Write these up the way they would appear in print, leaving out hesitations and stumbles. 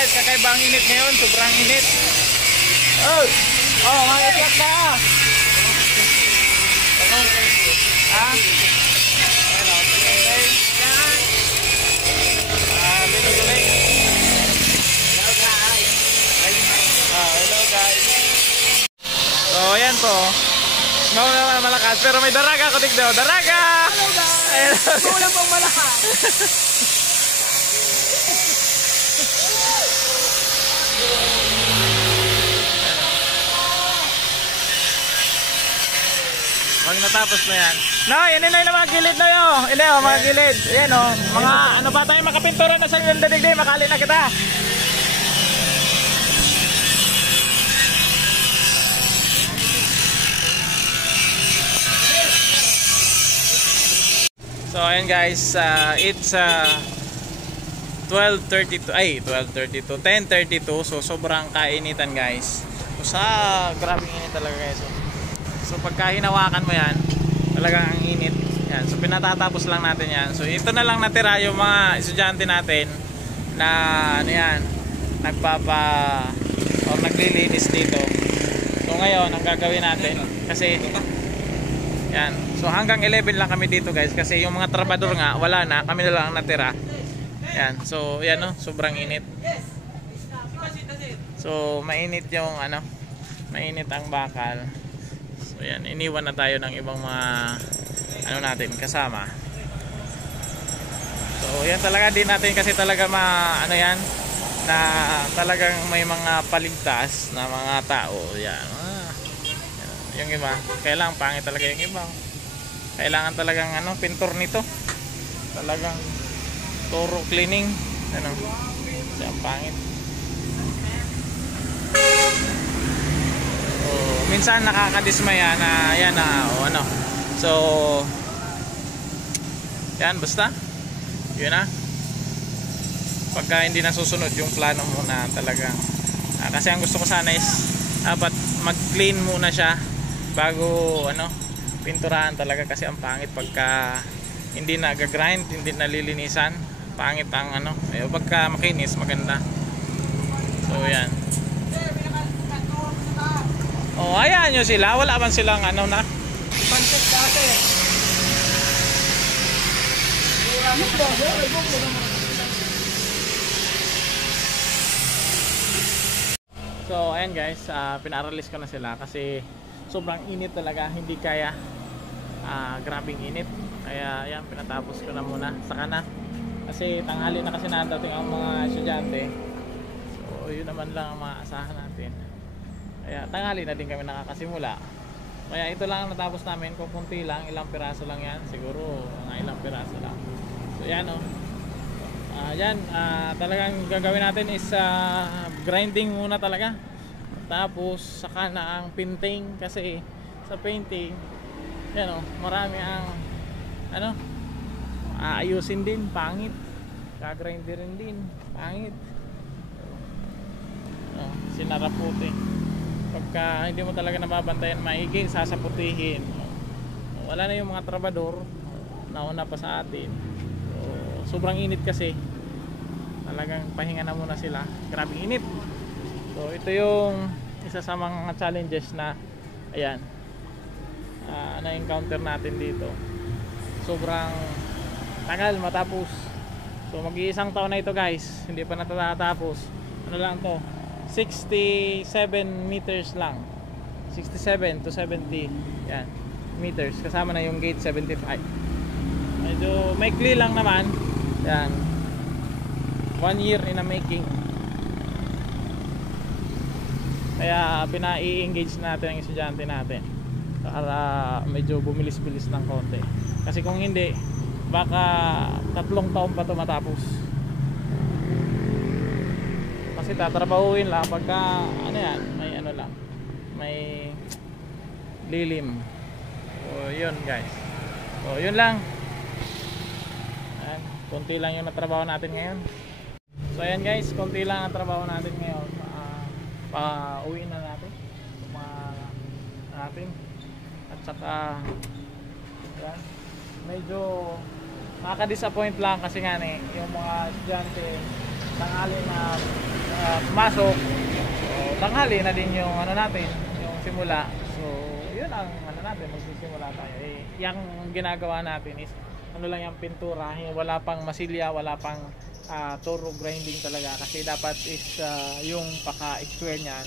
guys, kakaibang init ngayon, sobrang init. Oh, mangiyak ka. Ah? Hello guys. So ayan po. Malakas pero may daraga ko tigdo. Daraga! Hello guys! Wala pang malakas. Pag natapos na yan. No, yan na mga gilid na yun. Yan o, mga gilid. Yan o. Mga ano ba tayo makapintura na sa dadigdig. Makali na kita. So ayan guys, it's 12:32 ay 12:32 10:32, so sobrang kainitan guys. So grabing init talaga guys. So pagka hinawakan mo yan, talagang ang init. Yan, so pinatatapos lang natin yan. So ito na lang natira yung mga estudyante natin na ano yan, naglilinis dito. So ngayon ang gagawin natin kasi yan. So hanggang 11 lang kami dito guys kasi yung mga trabador nga wala na, kami na lang ang natira. Yan. So yan no, sobrang init. So mainit yung ano, mainit ang bakal. So yan, iniwan na tayo ng ibang mga ano natin kasama. So yan talaga din natin kasi talaga ano yan na talagang may mga paligtas na mga tao. Yan. Yung iba, kailangan pangit talaga yung iba. Kailangan talagang ano, pintor nito. Talagang thorough cleaning. Ano? Kasi ang pangit. So, minsan nakakadismaya na yan na o ano. So yan, basta. Yun na. Pagka hindi nasusunod yung plano mo na talagang kasi ang gusto ko sana is dapat mag-clean muna siya bago ano, pinturahan talaga kasi ang pangit pagka hindi nag-grind, hindi nalilinisan, pangit ang ano, pagka makinis maganda. So yan. Oh, ayan nyo sila, wala man silang ano na Pancit dati. So ayan guys, pinaralis ko na sila kasi sobrang init talaga, hindi kaya, grabing init. Kaya ayan, pinatapos ko na muna, saka na kasi tanghali na kasi nadating ang mga estudyante. So yun naman lang ang maasahan natin. Kaya tanghali na din kami nakakasimula. Kaya ito lang ang natapos namin, kung kunti lang, ilang piraso lang yan, siguro mga ilang piraso lang. So yan o. Yan, talagang gagawin natin is grinding muna talaga. Tapos saka na ang painting kasi sa painting yan o, marami ang ano, aayusin din, pangit. Gagrinderin din, pangit. Sinaraputi. Pagka hindi mo talaga nababantayan maigi, sasaputihin. Wala na yung mga trabador, nauna pa sa atin. Sobrang init kasi talagang pahinga na muna sila, grabe init. So ito yung isa sa mga challenges na ayan, na-encounter natin dito. Sobrang tagal matapos. So mag-iisang taon na ito guys, hindi pa natatapos. Ano lang to, 67 meters lang, 67 to 70 yan, meters, kasama na yung gate 75. Medyo maikli lang naman. Yan, 1 year in a making. Kaya pina-i-engage natin ang estudyante natin para medyo bumilis-bilis ng konti. Kasi kung hindi, baka 3 taon pa ito matapos. Kasi tatrabahuin lang pagka ano yan, may ano lang, may lilim. So yun guys. So yun lang. Konti lang yung natrabaho natin ngayon. So ayan guys, konti lang ang trabaho natin ngayon. Pa-uwi na natin natin. At saka yan, medyo nakaka-disappoint lang kasi nga yung mga estudyante tanghali na pumasok. So, tanghali na din yung ano natin, yung simula. So, yun ang ano natin, magsisimula tayo. Yung ginagawa natin is ano lang yung pintura, wala pang masilya, wala pang thorough grinding talaga kasi dapat is yung paka-square niyan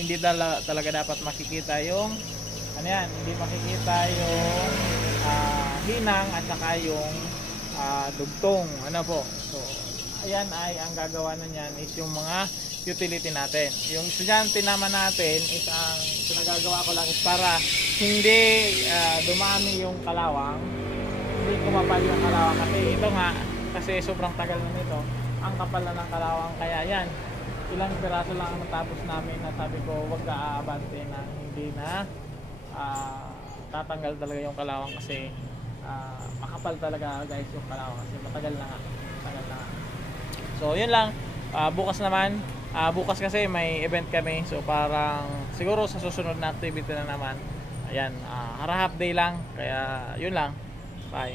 hindi talaga dapat makikita yung ano yan, hindi makikita yung hinang at saka yung dugtong ano po. So ayan ay ang gagawa na niyan is yung mga utility natin. Yung estudyante naman natin is ang pinagagawa ko lang is para hindi dumami yung kalawang, hindi kumapal yung kalawang kasi ito nga kasi sobrang tagal na nito ang kapal na ng kalawang kaya yan ilang piraso lang ang natapos namin na sabi ko wag aabante na hindi na tatanggal talaga yung kalawang kasi makapal talaga guys yung kalawang kasi matagal na nga so yun lang. Bukas naman bukas kasi may event kami so parang siguro sa susunod na activity na naman ayan harap day lang kaya yun lang, bye.